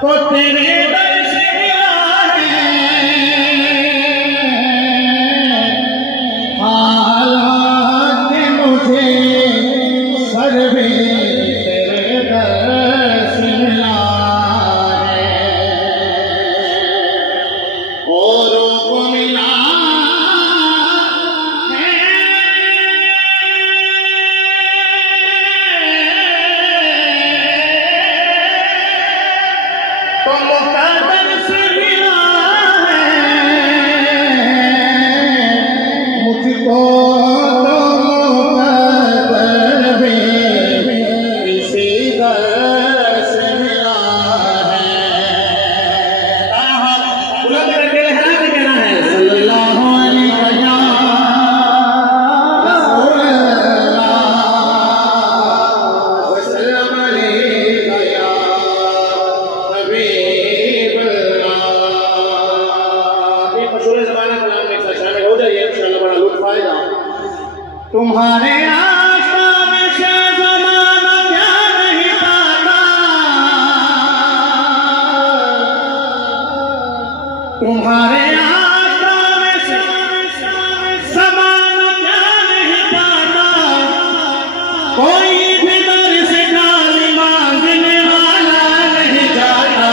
को तेरे दर से मिला है, हालांकि मुझे सर्वे तेरे दर से मिला है, औरों को मिला तो मुक़द्दर से मिला है, मुझको तो मुक़द्दर भी इसी दर से मिला है। बुलंद करके लहरा के कहना है सल्लल्लाहु अलैहि वसल्लम या तुम्हारे आसमान से ज़माना क्या नहीं पाता, तुम्हारे आसमान से ज़माना क्या नहीं पाता, कोई भी दर से खाली मांगने वाला नहीं जाता।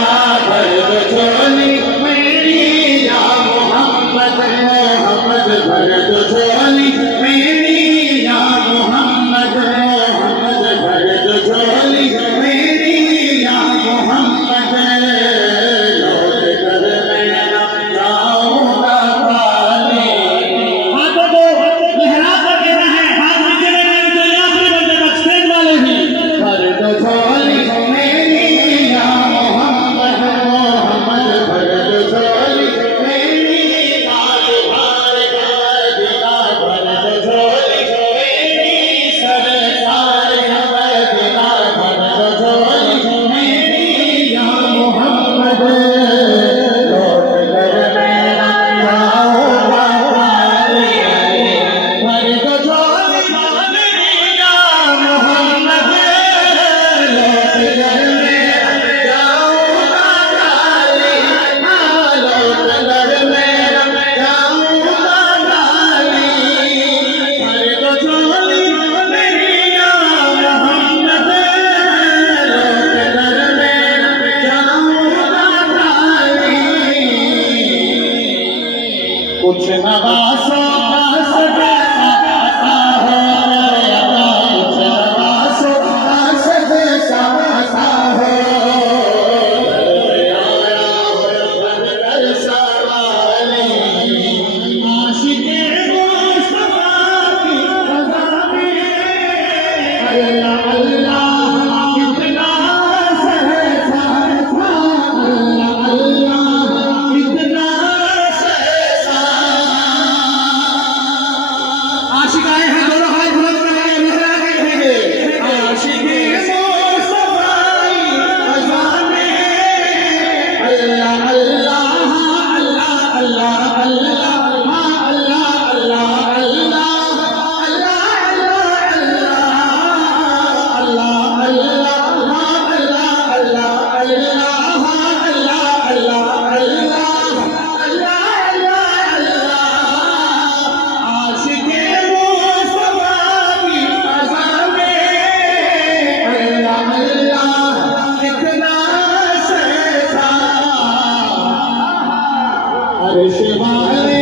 भर झोली मेरी या मोहम्मद मोहम्मद, भर झोली मेरी या मोहम्मद मोहम्मद, भर झोली मेरी या मोहम्मद, लौट कर मैं जाऊंगा खाली। हाथों को लहरा कर कहना है, हाथ नीचे लगाए तो आखिरी बंदे तक स्टेज वाले भी। भर झोली मेरी या मोहम्मद मोहम्मद, भर झोली मेरी या तुम्हारे मदीना, भर झोली मेरी सरकार मदीना, भर झोली मेरी या मोहम्मद, लौट कर मैं जाऊंगा खाली। भर झोली मेरी या मोहम्मद, लौट कर मैं जाऊंगा खाली। लौट कर मैं जाऊंगा खाली। भर झोली मेरी या मोहम्मद, लौट कर मैं जाऊंगा खाली। कुछ नवासों का सजदा आता है, कुछ नवासों का सजदा आता है, बदकर सवाली आशिक़े मुस्तफ़ा की रज़ा में, अल्लाह अल्लाह कितना सहसा था, अल्लाह अल्लाह कितना सहसा। आशिक़ आए हैं, दोनों हाथ बुलंद करके लहरा के कहेंगे, आशिक़े मुस्तफ़ा की रज़ा में, अल्लाह अल्लाह अल्लाह अल्लाह अल्लाह अल्लाह अल्लाह अल्लाह अर्श वाले